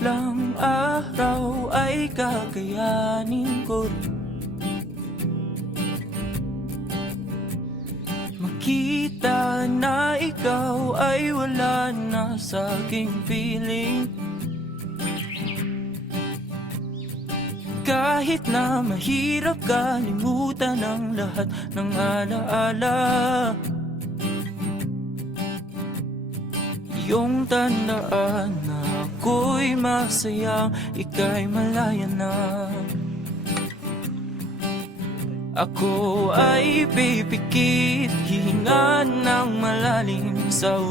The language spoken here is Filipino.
balang araw ay kakayanin ko rin makita na ikaw ay wala na sa aking piling. Kahit na mahirap kalimutan ang lahat ng alaala, iyong tandaan na ako'y masayang ika'y malaya na. Ako ay pipikit, hihinga ng malalim sa